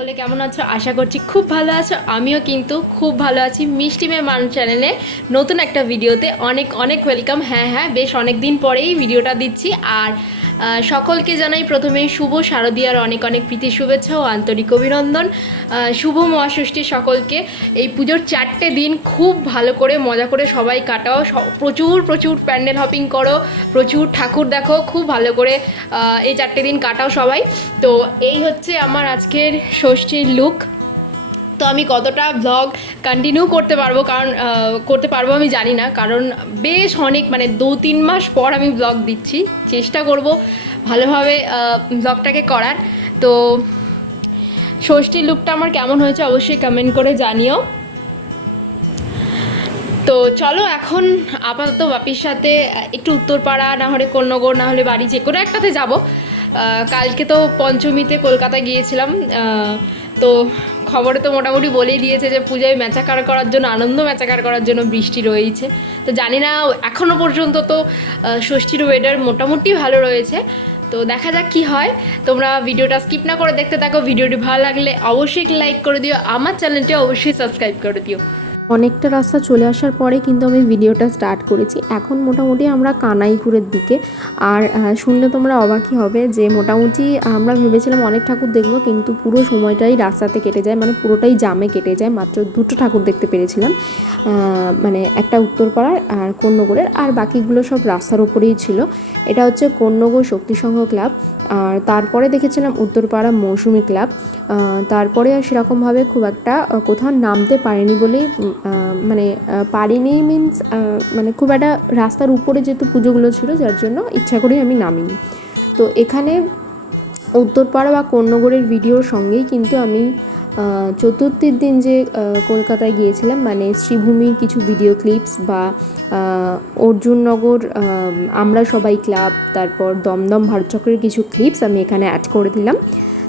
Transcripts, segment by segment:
সকলে কেমন আছো? আশা করছি খুব ভালো আছো। আমিও কিন্তু খুব ভালো আছি। মিষ্টি মেয়ে মানুষ চ্যানেলে নতুন একটা ভিডিওতে অনেক অনেক ওয়েলকাম। হ্যাঁ, বেশ অনেক দিন পরেই ভিডিওটা দিচ্ছি। আর সকলকে জানাই প্রথমে শুভ শারদীয়ার অনেক অনেক প্রীতি শুভেচ্ছা ও আন্তরিক অভিনন্দন। শুভ মহাষষ্ঠী সকলকে। এই পুজোর 4টে দিন খুব ভালো করে মজা করে সবাই কাটাও, প্রচুর প্যান্ডেল হপিং করো, প্রচুর ঠাকুর দেখো, খুব ভালো করে এই 4টে দিন কাটাও সবাই। তো এই হচ্ছে আমার আজকের ষষ্ঠীর লুক। তো আমি কতটা ব্লগ কন্টিনিউ করতে পারবো আমি জানি না, কারণ বেশ অনেক 2-3 মাস পর আমি ব্লগ দিচ্ছি। চেষ্টা করব ভালোভাবে ব্লগটাকে করার। তো ষষ্ঠীর লুকটা আমার কেমন হয়েছে অবশ্যই কমেন্ট করে জানিও। তো চলো এখন আপাতত বাপির সাথে একটু উত্তরপাড়া, না হলে কোন্নগর, না হলে বাড়ি, যে কোনো একটাতে যাব। কালকে তো পঞ্চমীতে কলকাতা গিয়েছিলাম। তো খবরে তো মোটামুটি বলেই দিয়েছে যে পূজায় ম্যাচাকার করার জন্য, আনন্দ ম্যাচাকার করার জন্য বৃষ্টি রয়েছে। তো জানি না, এখনও পর্যন্ত তো ষষ্ঠীর ওয়েদার মোটামুটি ভালো রয়েছে। তো দেখা যাক কী হয়। তোমরা ভিডিওটা স্কিপ না করে দেখতে থাকো। ভিডিওটি ভালো লাগলে অবশ্যই লাইক করে দিও, আমার চ্যানেলটি অবশ্যই সাবস্ক্রাইব করে দিও। অনেকটা রাস্তা চলে আসার পরে কিন্তু আমি ভিডিওটা স্টার্ট করেছি। এখন মোটামুটি আমরা কানাইপুরের দিকে। আর শুনলে তোমরা অবাকই হবে যে মোটামুটি আমরা ভেবেছিলাম অনেক ঠাকুর দেখবো, কিন্তু পুরো সময়টাই রাস্তাতে কেটে যায়, পুরোটাই জামে কেটে যায়। মাত্র 2টো ঠাকুর দেখতে পেরেছিলাম, একটা উত্তরপাড়ার আর কোন্নগরের, আর বাকিগুলো সব রাস্তার উপরেই ছিল। এটা হচ্ছে কোন্নগর শক্তি সংঘ ক্লাব। আর তারপরে দেখেছিলাম উত্তরপাড়া মৌসুমী ক্লাব। তারপরে আর সেরকমভাবে খুব একটা কোথাও নামতে পারিনি বলেই পারিনি মিনস খুব একটা রাস্তার উপরে যেহেতু পুজোগুলো ছিল, যার জন্য ইচ্ছা করেই আমি নামিনি। তো এখানে উত্তরপাড়া বা কোন্নগরের ভিডিওর সঙ্গেই কিন্তু আমি চতুর্থীর দিন যে কলকাতায় গিয়েছিলাম, শ্রীভূমির কিছু ভিডিও ক্লিপস বা অর্জুননগর আমরা সবাই ক্লাব, তারপর দমদম ভারতচক্রের কিছু ক্লিপস আমি এখানে অ্যাড করে দিলাম।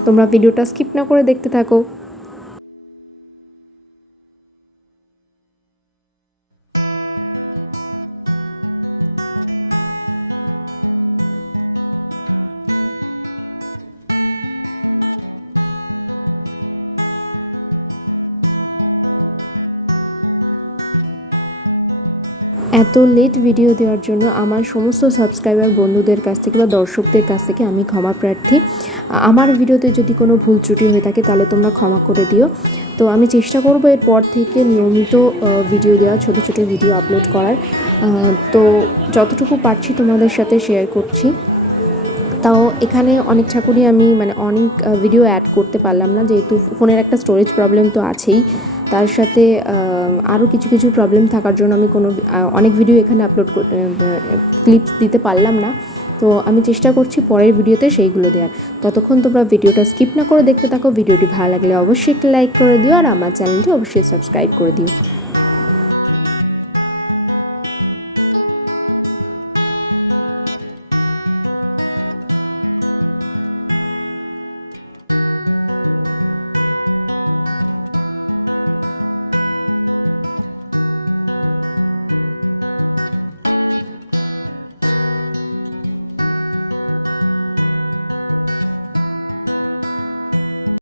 তোমরা ভিডিওটা স্কিপ না করে দেখতে থাকো। এত লেট ভিডিও দেওয়ার জন্য আমার সমস্ত সাবস্ক্রাইবার বন্ধুদের কাছ থেকে বা দর্শকদের কাছ থেকে আমি ক্ষমা প্রার্থী। আমার ভিডিওতে যদি কোনো ভুল ত্রুটি হয়ে থাকে তাহলে তোমরা ক্ষমা করে দিও। তো আমি চেষ্টা করবো এরপর থেকে নিয়মিত ভিডিও দেওয়া, ছোটো ছোটো ভিডিও আপলোড করার। তো যতটুকু পারছি তোমাদের সাথে শেয়ার করছি। তাও এখানে অনেক ঠাকুরই আমি অনেক ভিডিও অ্যাড করতে পারলাম না, যেহেতু ফোনের একটা স্টোরেজ প্রবলেম তো আছেই। তার সাথে আরও কিছু প্রবলেম থাকার জন্য আমি অনেক ভিডিও এখানে আপলোড ক্লিপস দিতে পারলাম না। তো আমি চেষ্টা করছি পরের ভিডিওতে সেইগুলো দেওয়ার। ততক্ষণ তোমরা ভিডিওটা স্কিপ না করে দেখতে থাকো। ভিডিওটি ভালো লাগলে অবশ্যই একটা লাইক করে দিও, আর আমার চ্যানেলটি অবশ্যই সাবস্ক্রাইব করে দিও।